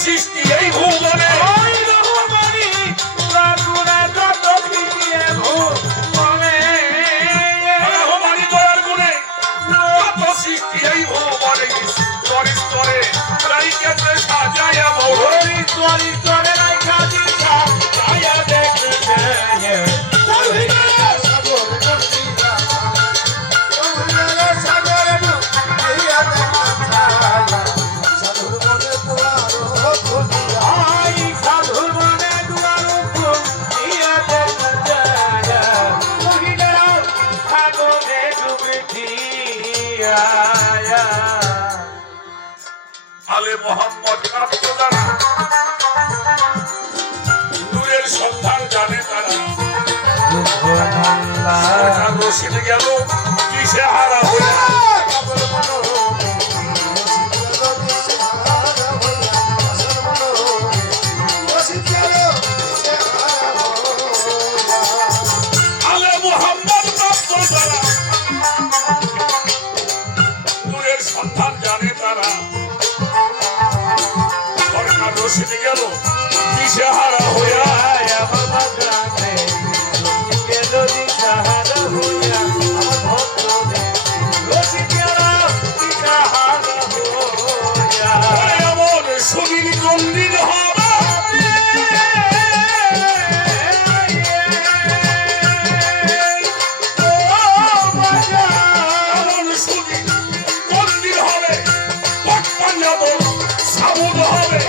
সৃষ্টি এই ভুবনে সৃষ্টি এই ভুবনে স্তরে স্তরে রাইকেতে সাজায়া মোহরি স্তরে স্তরে রাইকা দিছা ছায়া দেখতে আলে মোহাম্মদ রাব্বুল্লাহ নূরের সন্ধান জানে তারা সুবহানাল্লাহ রশিদ গেল কিসে হারা হইয়া আলে মোহাম্মদ রাব্বুল্লাহ নূরের সন্ধান জানে তারা রশিদ গেল দিশে হারা হইয়া আমার গ্রামে গেল দিশে হারা হইয়া আমার ভক্তদের রশিদ গেল দিশে হারা হইয়া এমন সুদিন গন্ডিন হবে এমন সুদিন গন্ডিন হবে পাঞ্জাব সাবুদ হবে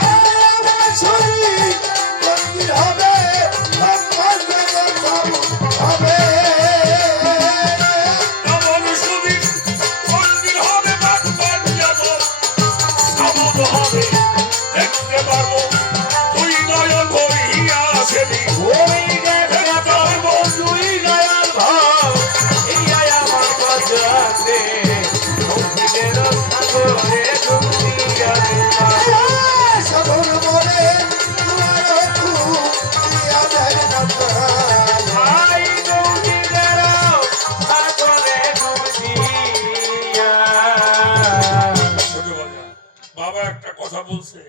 বাবা একটা কথা বলছে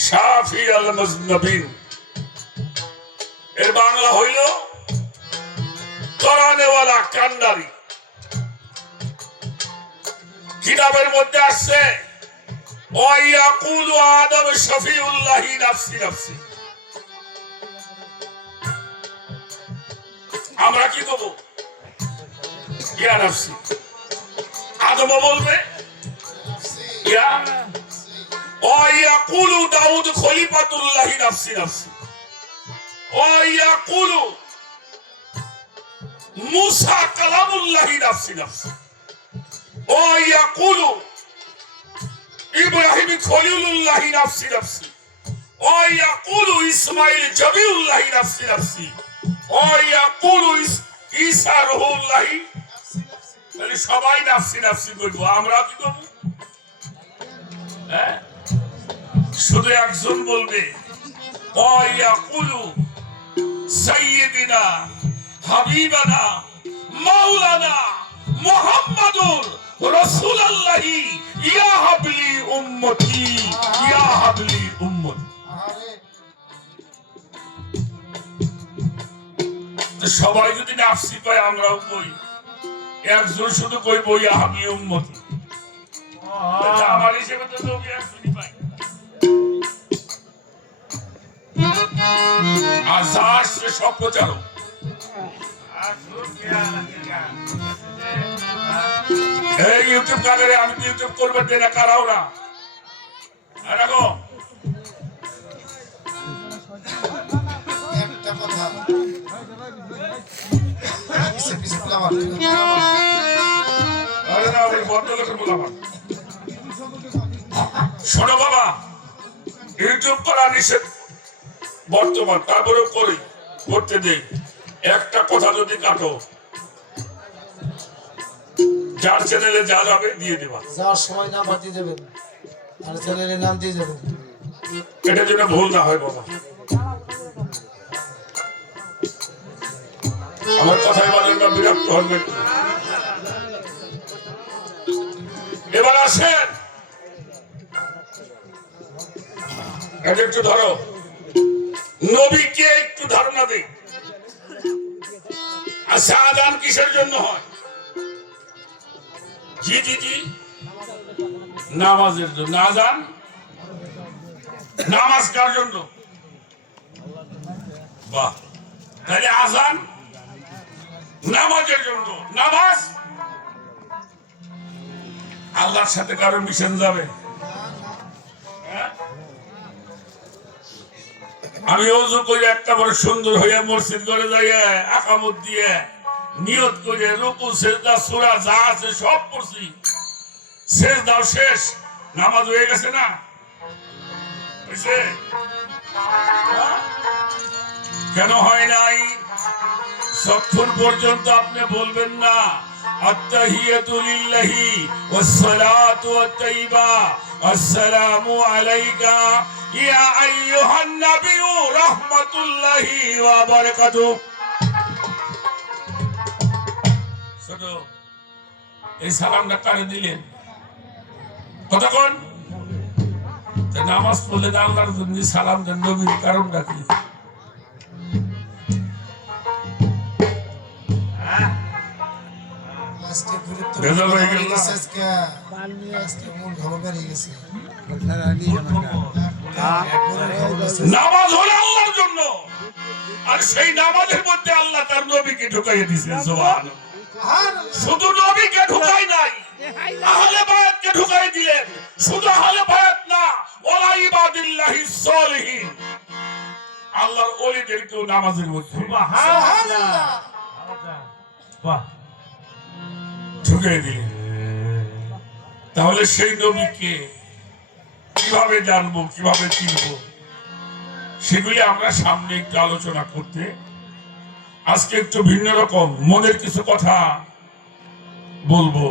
শাফি আল মুজনবিন এর বাংলা হইল তরানেওয়ালা কান্ডারি কিতাবের মধ্যে আসছে ওয়ায়াকুলু আদম শফিউল্লাহি নাফসি নাফসি আমরা কি করব ইয়া নাফসি আদম বলবে ইয়া ওয়ায়াকুলু দাউদ খলিফাতুল্লাহি নাফসি নাফসি ওয়ায়াকুলু মুসা কালামুল্লাহি নাফসি নাফসি ওয়ায়াকুলু ইব্রাহিম খলিলুল্লাহি নাফসি নাফসি ওয়ায়াকুলু ইসমাঈল জবিউল্লাহি নাফসি নাফসি ওয়ায়াকুলু ঈসা রূহুল্লাহি তাহলে সবাই নাফসি নাফসি বলবো আমরা কি করব হ্যাঁ শুধু একজন বলবে ওয়ায়াকুলু সাইয়্যিদিনা হাবিবানা মাওলানা মুহাম্মাদুর রাসূলুল্লাহি ইয়া হাবলি উম্মতি ইয়া হাবলি উম্মতি সবাই যদি নাফসি পায় আমরাও কই একজন শুধু কইব ইয়া হাবলি উম্মতি আমার হিসেবে তো নবী একজনই পাই আজাদ সে সব প্রচারক এই ইউটিউব কাগরে আমি ইউটিউব করবে দেনা কারাও না দেখো একটা কথা পিছে পিছে বলাবার আরে না ওই বন্ধ করে বলাবার শোনো বাবা ইউটিউব করা নিষেধ বর্তমান তারপরেও করি করতে দেই একটা কথা যদি কাটো যার চ্যানেলে যা যাবে দিয়ে দেবা যাওয়ার সময় নাম পাঠিয়ে দেবেন আর চ্যানেলের নাম দিয়ে যাবেন এটা যেন ভুল না হয় বাবা আমার কথাই বলেন না বিরক্ত হবেন এবার আসেন এটা একটু ধরো, নবীকে একটু ধারণা দেই। আচ্ছা, আযান কিসের জন্য হয়? জি জি জি, নামাজের জন্য। আযান নামাজ কার জন্য? বাহ, তাহলে আযান নামাজের জন্য। নামাজ আল্লাহর সাথে কারো মিশন যাবে? হ্যাঁ? আমি ওযু করে একটা বড় সুন্দর হইয়া মসজিদ করে যাইয়া আকামত দিয়ে নিয়ত করে রুকু সিজদা সূরা যা আছে সব পড়ছি, সিজদাও শেষ, নামাজ হয়ে গেছে না? হইছে? হ্যাঁ? কেন হয় নাই? যতক্ষণ পর্যন্ত আপনি বলবেন না আত্তাহিয়াতু লিল্লাহি ওয়াস সালাতু ওয়াত তাইয়্যিবা আসসালামু আলাইকা ইয়া আইয়ুহান নাবিয়্যু রাহমাতুল্লাহি ওয়া বারাকাতুহু। ছোট এই সালামটা কারে দিলেন? কতক্ষণ নামাজ পড়লে আল্লাহর জন্য সালাম দেন, নবীর কারণটা কি? আজকে গুরুত্ব ভেজাল হয়ে গেল না? আজকে মন ভালো বেরিয়ে গেছে। নামাজ হলো আল্লাহর জন্য, আর সেই নামাজের মধ্যে আল্লাহ তার নবীকে ঢুকাইয়ে দিয়েছেন। সুবহানাল্লাহ। শুধু নবীকে ঢুকাই নাই, আহলে বায়াতকে ঢুকাই দিলেন। শুধু আহলে বায়াত না, ওয়ালা ইবাদিল্লাহিস সালিহিন, আল্লাহর ওলিদেরকেও নামাজের মধ্যে সুবহানাল্লাহ বাহ ঢুকাই দিলেন। তাহলে সেই নবীকে কিভাবে জানবো, কিভাবে চিনবো, সেগুলি আমরা সামনে একটু আলোচনা করতে আজকে একটু ভিন্ন রকম মনের কিছু কথা বলবো।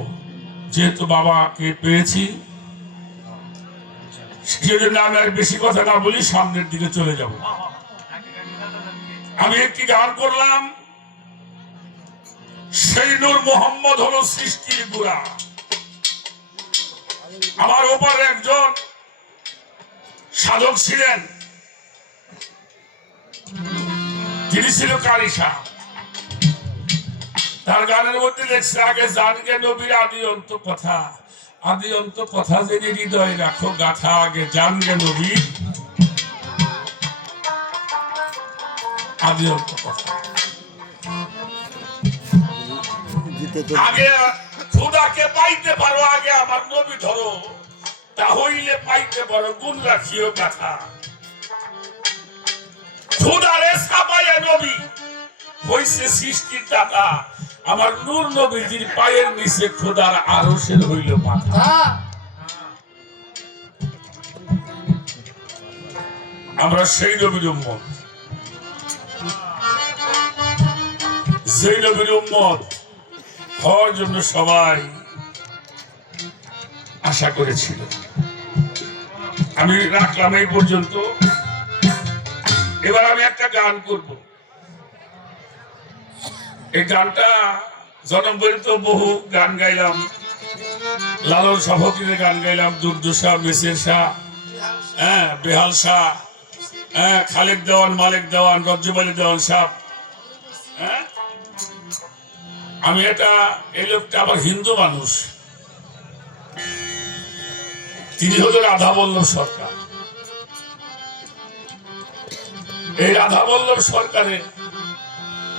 যেহেতু বাবাকে পেয়েছি, সেজন্য আমি আর বেশি কথা না বলি, সামনের দিকে চলে যাব। আমি একটি গান করলাম, সেই নূর মোহাম্মদ হলো সৃষ্টির গোড়া। আমার ওপারে একজন সাধক ছিলেন, তিনি ছিল কারি সাহ। তার গানের মধ্যে লেখছে, আগে জানগে নবীর আদি অন্ত কথা, আদি অন্ত কথা জেনে হৃদয় রাখো গাথা, আগে জানগে নবীর আদি অন্ত কথা। আগে খোদাকে পাইতে পারো, আগে আমার নবী ধরো, তাহলে পাইতে পারো গুণ রাখিও কথা। খোদারে ছাপাইয়া নবী হইছে সৃষ্টির দাতা, আমার নূর নবীজির পায়ের নিচে খোদার আরশের হইল মাথা। আমরা সেই নবীর উম্মত, সেই নবীর উম্মত হওয়ার জন্য সবাই আশা করেছিল। আমি রাখলাম এই পর্যন্ত। এবার আমি একটা গান করব। এই গানটা জনপ্রিয়, বহু গান গাইলাম, লালন সভাপতির গান গাইলাম, দুর্দশা, মেসের শাহ, হ্যাঁ, বেহাল শাহ, হ্যাঁ, খালেক দেওয়ান, মালিক দেওয়ান, রজ্জুবালী দেওয়ান সাহ, হ্যাঁ। আমি এটা, এই লোকটা আবার হিন্দু মানুষ, তিনি হলো রাধাবল্লভ সরকার। এই রাধাবল্লভ সরকারের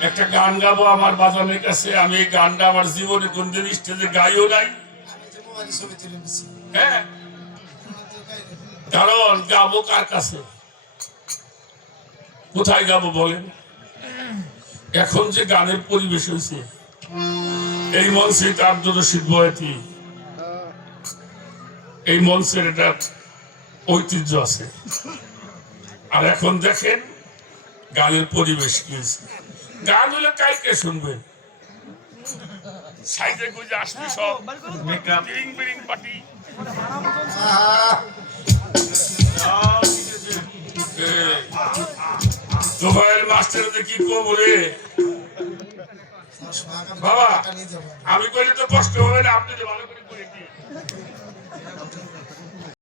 একটা গান গাবো আমার বাজানের কাছে। আমি এই গানটা আমার জীবনে কোনদিন স্টেজে গাইও নাই, হ্যাঁ, কারণ গাবো কার কাছে, কোথায় গাবো বলেন? এখন যে গানের পরিবেশ হয়েছে, এই মঞ্চে আব্দুর রশিদ বয়াতি, এই মঞ্চের একটা ঐতিহ্য আছে। আর এখন দেখেন গানের পরিবেশ কি হয়েছে। গান হলে কাইকে শুনবেন, সাইডে গুজে আসবে সব মেকআপ, বিরিং বিরিং পার্টি, দুবাইয়ের মাস্টার কি কম রে বাবা, আমি কইলে তো কষ্ট হবে না, আপনি